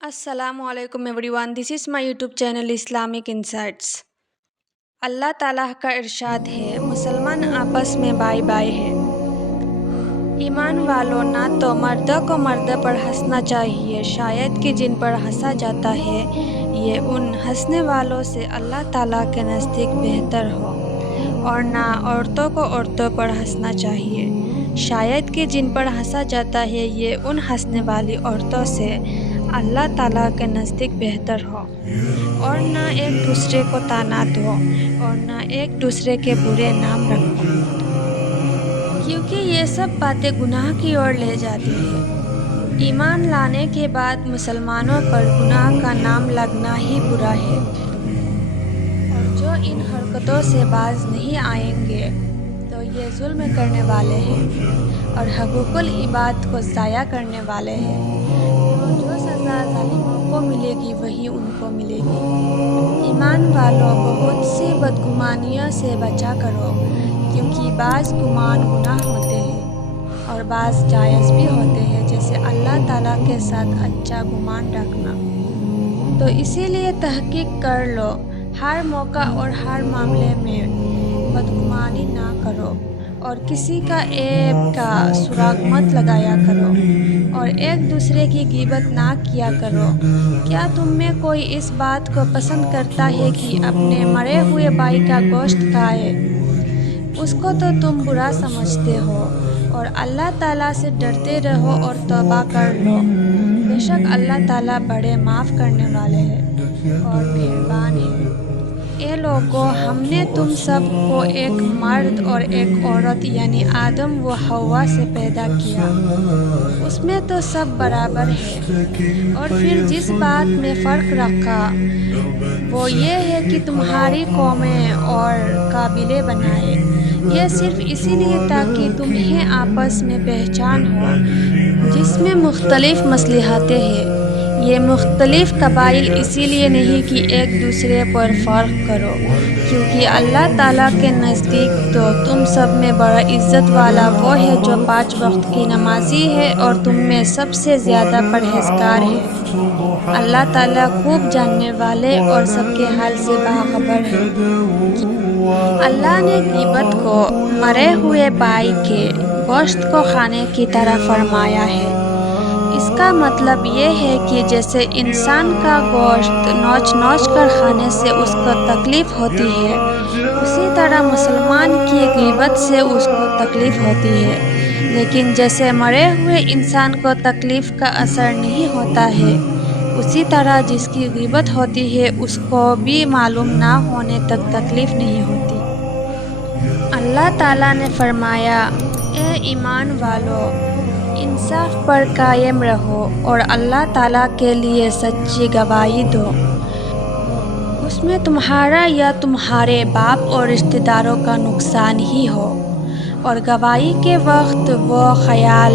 السلام علیکم everyone, this is my YouTube channel Islamic insights. اللہ تعالیٰ کا ارشاد ہے، مسلمان آپس میں بھائی بھائی ہے۔ ایمان والوں، نہ تو مردوں کو مردوں پر ہنسنا چاہیے، شاید کہ جن پر ہنسا جاتا ہے یہ ان ہنسنے والوں سے اللہ تعالیٰ کے نزدیک بہتر ہو، اور نہ عورتوں کو عورتوں پر ہنسنا چاہیے، شاید کہ جن پر ہنسا جاتا ہے یہ ان ہنسنے والی عورتوں سے اللہ تعالیٰ کے نزدیک بہتر ہو، اور نہ ایک دوسرے کو طعنہ دو اور نہ ایک دوسرے کے برے نام رکھو، کیونکہ یہ سب باتیں گناہ کی اور لے جاتی ہیں۔ ایمان لانے کے بعد مسلمانوں پر گناہ کا نام لگنا ہی برا ہے، اور جو ان حرکتوں سے باز نہیں آئیں گے تو یہ ظلم کرنے والے ہیں اور حقوق العباد کو ضائع کرنے والے ہیں۔ تو جو سزا ظالموں کو ملے گی وہی ان کو ملے گی۔ ایمان والوں، بہت سی بدگمانیوں سے بچا کرو، کیونکہ بعض گمان گناہ ہوتے ہیں اور بعض جائز بھی ہوتے ہیں، جیسے اللہ تعالیٰ کے ساتھ اچھا گمان رکھنا۔ تو اسی لیے تحقیق کر لو، ہر موقع اور ہر معاملے میں بدگمانی نہ کرو، اور کسی کا عیب کا سراغ مت لگایا کرو، اور ایک دوسرے کی غیبت نہ کیا کرو۔ کیا تم میں کوئی اس بات کو پسند کرتا ہے کہ اپنے مرے ہوئے بھائی کا گوشت کھائے؟ اس کو تو تم برا سمجھتے ہو، اور اللہ تعالیٰ سے ڈرتے رہو اور توبہ کر لو، بے شک اللہ تعالیٰ بڑے معاف کرنے والے ہیں اور مہربان ہیں۔ اے لوگو، ہم نے تم سب کو ایک مرد اور ایک عورت یعنی آدم و حوا سے پیدا کیا، اس میں تو سب برابر ہے، اور پھر جس بات میں فرق رکھا وہ یہ ہے کہ تمہاری قومیں اور قبیلے بنائے، یہ صرف اسی لیے تاکہ تمہیں آپس میں پہچان ہو، جس میں مختلف مصلحتیں ہیں۔ یہ مختلف قبائل اسی لیے نہیں کہ ایک دوسرے پر فرق کرو، کیونکہ اللہ تعالیٰ کے نزدیک تو تم سب میں بڑا عزت والا وہ ہے جو 5 وقت کی نمازی ہے اور تم میں سب سے زیادہ پرہیزگار ہے۔ اللہ تعالیٰ خوب جاننے والے اور سب کے حال سے باخبر ہے۔ اللہ نے غیبت کو مرے ہوئے بھائی کے گوشت کو کھانے کی طرح فرمایا ہے۔ اس کا مطلب یہ ہے کہ جیسے انسان کا گوشت نوچ نوچ کر کھانے سے اس کو تکلیف ہوتی ہے، اسی طرح مسلمان کی غیبت سے اس کو تکلیف ہوتی ہے، لیکن جیسے مرے ہوئے انسان کو تکلیف کا اثر نہیں ہوتا ہے، اسی طرح جس کی غیبت ہوتی ہے اس کو بھی معلوم نہ ہونے تک تکلیف نہیں ہوتی۔ اللہ تعالیٰ نے فرمایا، اے ایمان والو، انصاف پر قائم رہو اور اللہ تعالیٰ کے لیے سچی گواہی دو، اس میں تمہارا یا تمہارے باپ اور رشتہ داروں کا نقصان ہی ہو، اور گواہی کے وقت وہ خیال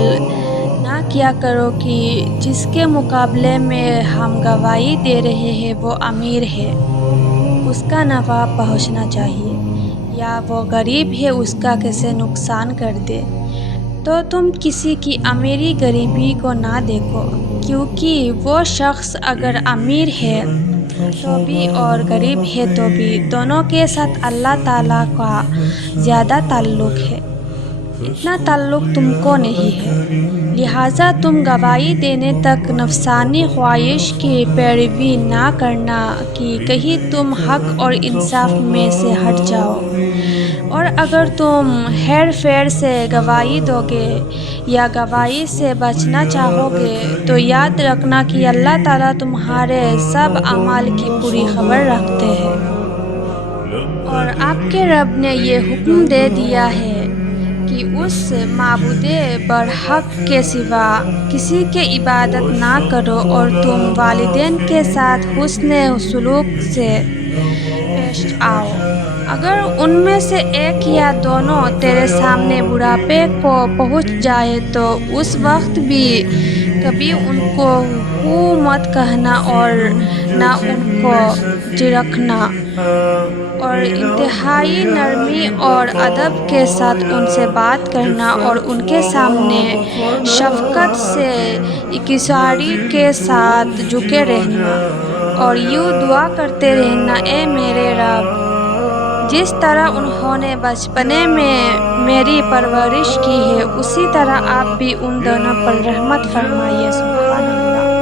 نہ کیا کرو کہ جس کے مقابلے میں ہم گواہی دے رہے ہیں وہ امیر ہے، اس کا نفع پہنچنا چاہیے، یا وہ غریب ہے اس کا کیسے نقصان کر دے۔ تو تم کسی کی امیری غریبی کو نہ دیکھو، کیونکہ وہ شخص اگر امیر ہے تو بھی اور غریب ہے تو بھی دونوں کے ساتھ اللہ تعالیٰ کا زیادہ تعلق ہے، اتنا تعلق تم کو نہیں ہے، لہٰذا تم گواہی دینے تک نفسانی خواہش کی پیروی نہ کرنا کہ کہیں تم حق اور انصاف میں سے ہٹ جاؤ، اور اگر تم ہیر پھیر سے گواہی دو گے یا گواہی سے بچنا چاہو گے تو یاد رکھنا کہ اللہ تعالیٰ تمہارے سب اعمال کی پوری خبر رکھتے ہیں، اور آپ کے رب نے یہ حکم دے دیا ہے کہ اس معبود برحق کے سوا کسی کی عبادت نہ کرو، اور تم والدین کے ساتھ حسن سلوک سے پیش آؤ، اگر ان میں سے ایک یا دونوں تیرے سامنے بڑھاپے کو پہنچ جائے تو اس وقت بھی کبھی ان کو منہ مت کہنا اور نہ ان کو جھڑکنا، اور انتہائی نرمی اور ادب کے ساتھ ان سے بات کرنا اور ان کے سامنے شفقت سے انکساری کے ساتھ جھکے رہنا اور یوں دعا کرتے رہنا، اے میرے رب، جس طرح انہوں نے بچپنے میں میری پرورش کی ہے اسی طرح آپ بھی ان دونوں پر رحمت فرمائیے۔ سبحان اللہ۔